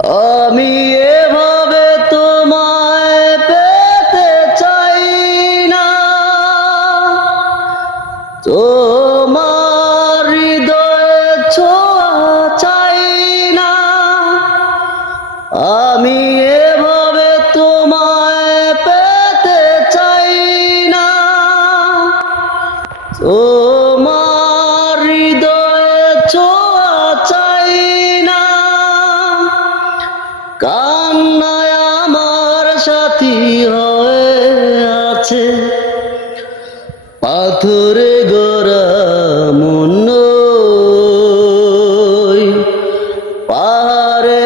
আমি এভাবে তোমায় পেতে চাই না, তোমার হৃদয়ে ছোঁয়া চাই না। আমি এভাবে তোমায় পেতে চাই না, তোমার হৃদয়ে ছোঁয়া চাই না। কান্নায় আমার সাথী হয়ে আছে পাথরে গড়া মন, পাহাড়ে